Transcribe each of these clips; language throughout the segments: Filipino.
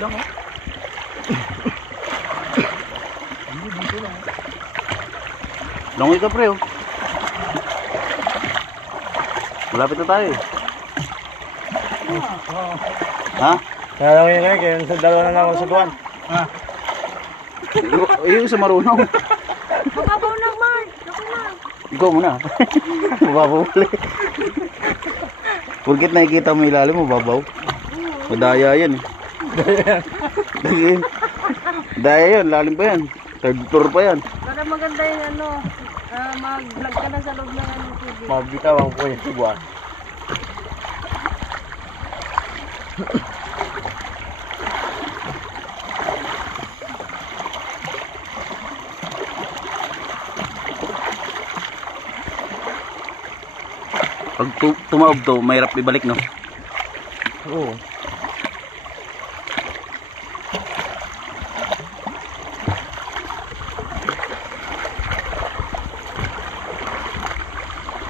lang oh. Hindi dito lang. Langoy ka pre oh. Malapit na tayo eh. Ha? Kaya lang yun kaya sa dalawa na naman sa duwan. Ha? Yung isa marunong. Mababaw na, Mark. Ako na. Ikaw muna. Mababaw ulit. Porkit nakikita mo ilalim mo, babaw. Madaya yan eh. Daya yan, lalim pa yan. Third floor pa yan. Para maganda yung ano, mag-vlog ka na sa loob ng ano, TV. Mabitawang po yung subuan. Pag tumawag to, mahirap ibalik no? Oo.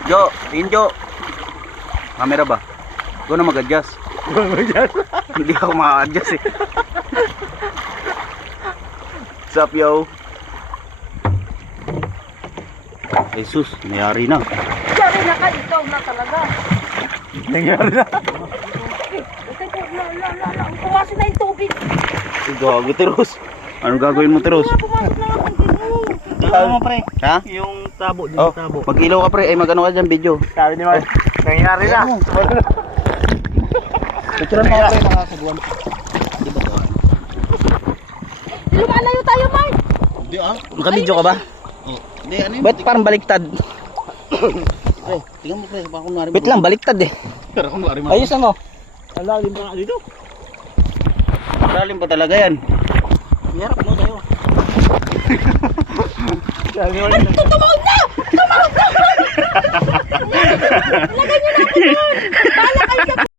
Jo, Injo. Camera ba? Ikaw na mag-adjust. Hindi ako maka-adjust eh. What's up yo? Jesus, mayari na. Sorry na ka, ikaw na talaga. Nangyari na. Pumasok na yung tubig. Gago, Teros. Anong gagawin mo, Teros? Pumasok na ako. Sabi mo pre, Ha? yung tabo, din Oh, tabo. mag-ilaw ka pre. Ay, mag-ano ka dyan, video. Sabi ni Mark, nangyari na. Picture mo ka pre, nakakaguan. Lumalayo tayo, Mark. Hindi ah. Naka-video ka ba? Hindi, ano yun? Ba't parang baliktad? Tingnan mo pre, baka kung nari mo. Wait lang, baliktad eh. Pero kung nari mo. Ayos ano? Alalim pa nga dito. Lalim pa talaga yan. Hirap mo tayo. Sabi mo Ay, tumawag na! Tumawag na! Lagay niyo na ako doon! Bahala kayo sa